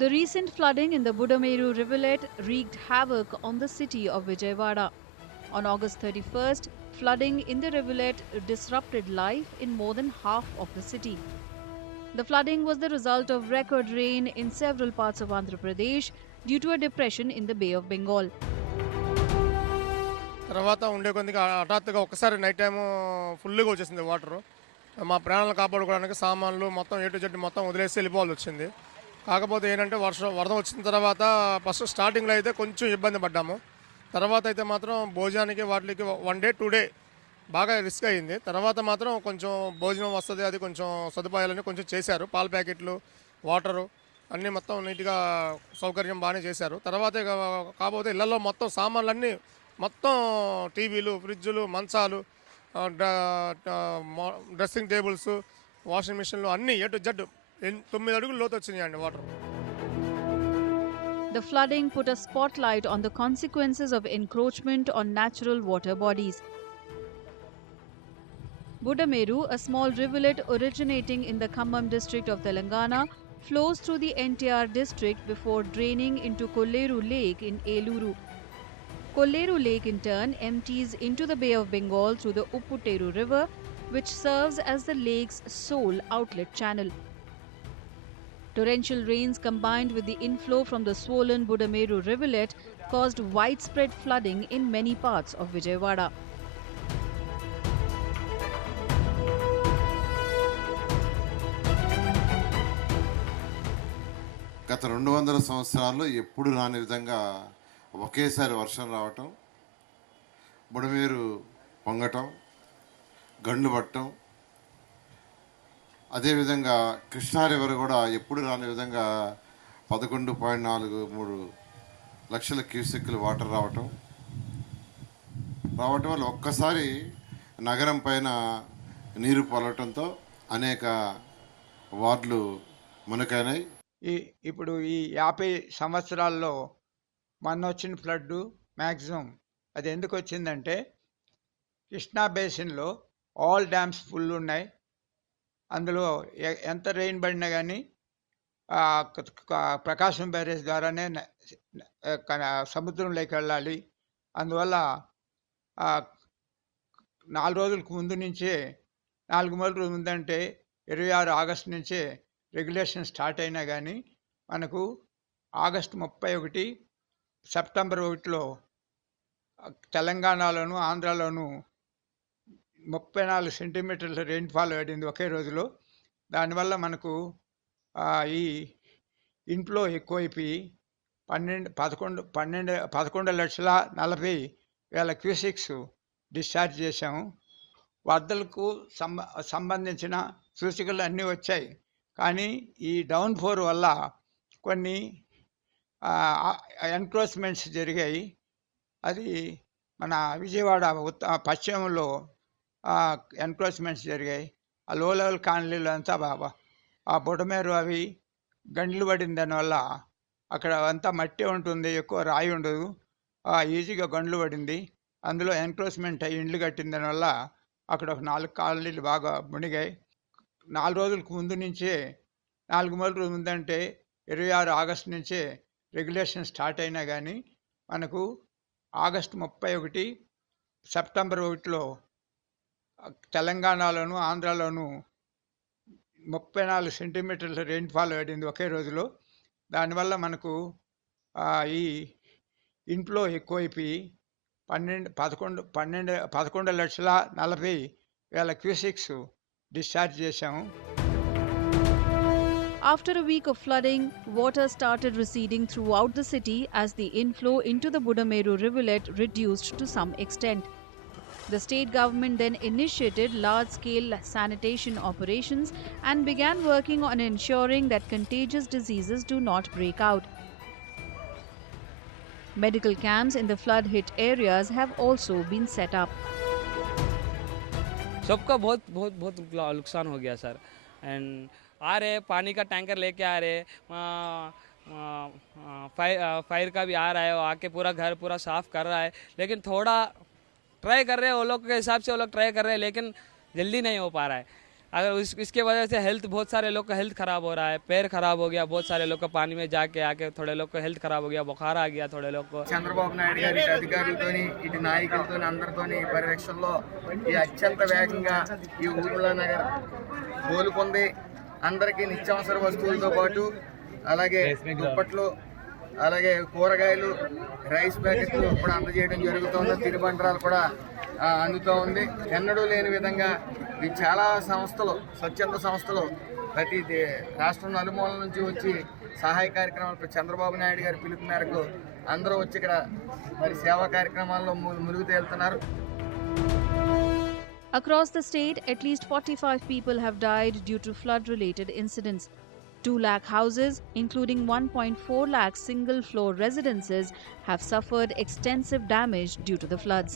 The recent flooding in the Budameru rivulet wreaked havoc on the city of Vijayawada. On August 31st, flooding in the rivulet disrupted life in more than half of the city. The flooding was the result of record rain in several parts of Andhra Pradesh due to a depression in the Bay of Bengal. తర్వాత ఉండే కొద్దిగా హఠాత్తుగా ఒక్కసారి night time ఫుల్గా వచ్చేసింది water. మా ప్రాణాలను కాపాడుకోవడానికి సామాన్లు మొత్తం ఏ టు జెడ్ మొత్తం వదిలేసి వెళ్ళిపోవాల్సి వచ్చింది. కాకపోతే ఏంటంటే వరద వచ్చిన తర్వాత ఫస్ట్ స్టార్టింగ్లో అయితే కొంచెం ఇబ్బంది పడ్డాము. తర్వాత అయితే మాత్రం భోజనానికి వాటికి 1 డే 2 డే బాగా రిస్క్ అయ్యింది. తర్వాత మాత్రం కొంచెం భోజనం వస్తుంది, అది కొంచెం సదుపాయాలని కొంచెం చేశారు. పాల ప్యాకెట్లు, వాటరు అన్నీ మొత్తం నీట్గా సౌకర్యం బాగానే చేశారు. తర్వాత కాకపోతే ఇళ్లలో మొత్తం సామాన్లన్నీ మొత్తం టీవీలు, ఫ్రిడ్జులు, మంచాలు, డ్రెస్సింగ్ టేబుల్స్, వాషింగ్ మిషన్లు అన్నీ ఏ టు జెడ్ 9 అడుగులు లోతు వచ్చినాయండి water. The flooding put a spotlight on the consequences of encroachment on natural water bodies. Budameru, a small rivulet originating in the Khammam district of Telangana, flows through the NTR district before draining into Kolleru Lake in Eluru. Kolleru Lake in turn empties into the Bay of Bengal through the Upputteru River, which serves as the lake's sole outlet channel. Torrential rains combined with the inflow from the swollen Budameru rivulet caused widespread flooding in many parts of Vijayawada. గత 200 సంవత్సరాల్లో ఎప్పుడు రాని విధంగా ఒకేసారి వర్షం రావటం, బుడమేరు పొంగటం, గండ్లు పట్టడం, అదేవిధంగా కృష్ణా రివర్ కూడా ఎప్పుడు రాని విధంగా 11.43 లక్షల క్యూసెక్కులు వాటర్ రావటం వల్ల ఒక్కసారి నగరం పైన నీరు పొలవటంతో అనేక వార్డులు మునకైనాయి. ఇప్పుడు ఈ 50 సంవత్సరాల్లో మొన్న వచ్చిన ఫ్లడ్ మ్యాక్సిమం అది ఎందుకు వచ్చిందంటే కృష్ణా బేసిన్లో ఆల్ డ్యామ్స్ ఫుల్ ఉన్నాయి. అందులో ఎంత రెయిన్ పడినా కానీ ప్రకాశం బ్యారేజ్ ద్వారానే సముద్రంలోకి వెళ్ళాలి. అందువల్ల 4 రోజులకు ముందు నుంచే 4 రోజుల ముందంటే 26 ఆగస్టు నుంచే రెగ్యులేషన్ స్టార్ట్ అయినా కానీ మనకు ఆగస్టు 31 సెప్టెంబర్ 1లో తెలంగాణలోను ఆంధ్రాలోను 34 సెంటీమీటర్ల రెయిన్ఫాల్ పడింది ఒకే రోజులో. దానివల్ల మనకు ఈ ఇన్ఫ్లో ఎక్కువైపోయి 11,40,000 క్యూసెక్స్ డిశ్చార్జ్ చేశాము. వరదలకు సంబంధించిన సూచికలు అన్నీ వచ్చాయి. కానీ ఈ డౌన్ఫోర్ వల్ల కొన్ని ఎన్క్రోచ్మెంట్స్ జరిగాయి. అది మన విజయవాడ పశ్చిమంలో ఎన్క్రోచ్మెంట్స్ జరిగాయి. ఆ లో లెవెల్ కాలనీలు అంతా ఆ బుడమేరు అవి గండ్లు పడిన దానివల్ల అక్కడ అంతా మట్టి ఉంటుంది, ఎక్కువ రాయి ఉండదు, ఈజీగా గండ్లు పడింది. అందులో ఎన్క్రోచ్మెంట్ అయ్యి ఇండ్లు కట్టిన దానివల్ల అక్కడ ఒక 4 కాలనీలు బాగా మునిగాయి. 4 రోజులకు ముందు నుంచే 4 రోజుల ముందంటే 26 ఆగస్టు నుంచే రెగ్యులేషన్ స్టార్ట్ అయినా కానీ మనకు ఆగస్టు 31 సెప్టెంబర్ 1లో తెలంగాణలోను ఆంధ్రాలోను 34 సెంటీమీటర్ల రెయిన్ఫాల్ పడింది ఒకే రోజులో. దానివల్ల మనకు ఈ ఇన్ఫ్లో ఎక్కువైపోయి 11,40,000 క్యూసెక్స్ డిశ్చార్జ్ చేశాము. After a week of flooding, water started receding throughout the city as the inflow into the Budameru rivulet reduced to some extent. The state government then initiated large-scale sanitation operations and began working on ensuring that contagious diseases do not break out. Medical camps in the flood-hit areas have also been set up. सबका बहुत बहुत बहुत नुकसान हो गया sir. And आ रहे पानी का टैंकर लेके आ रहे, फायर का भी आ रहा है, वो आके पूरा घर पूरा साफ़ कर रहा है. लेकिन थोड़ा ट्राई कर रहे हैं वो लोग के हिसाब से, वो लोग ट्राई कर रहे हैं लेकिन जल्दी नहीं हो पा रहा है. अगर इसके वजह से हेल्थ बहुत सारे लोग का हेल्थ ख़राब हो रहा है, पैर ख़राब हो गया, बहुत सारे लोग का पानी में जाके आके थोड़े लोग का हेल्थ ख़राब हो गया, बुखार आ गया थोड़े लोग को. చంద్రబాబు నాయుడు గారి ఇటు అధికారులతోని ఇటు నాయకులతోని అందరితోని పర్యవేక్షణలో ఈ అత్యంత వేగంగా ఈ ఊర్మిళ నగర్ కోలుకుంది. అందరికీ నిత్యావసర వస్తువులతో పాటు అలాగే దుప్పట్లు, అలాగే కూరగాయలు, రైస్ ప్యాకెట్లు కూడా అందజేయడం జరుగుతుంది. తిరుబండరాలు కూడా అందుతూ ఉంది. ఎన్నడూ లేని విధంగా ఈ చాలా సంస్థలు, స్వచ్ఛంద సంస్థలు ప్రతి రాష్ట్రం నలుమూలల నుంచి వచ్చి సహాయ కార్యక్రమాలు చంద్రబాబు నాయుడు గారి పిలుపు మేరకు అందరూ వచ్చి ఇక్కడ మరి సేవా కార్యక్రమాల్లో Mulugu తేలుతున్నారు. Across the state, at least 45 people have died due to flood-related incidents. 2 lakh houses, including 1.4 lakh single-floor residences, have suffered extensive damage due to the floods.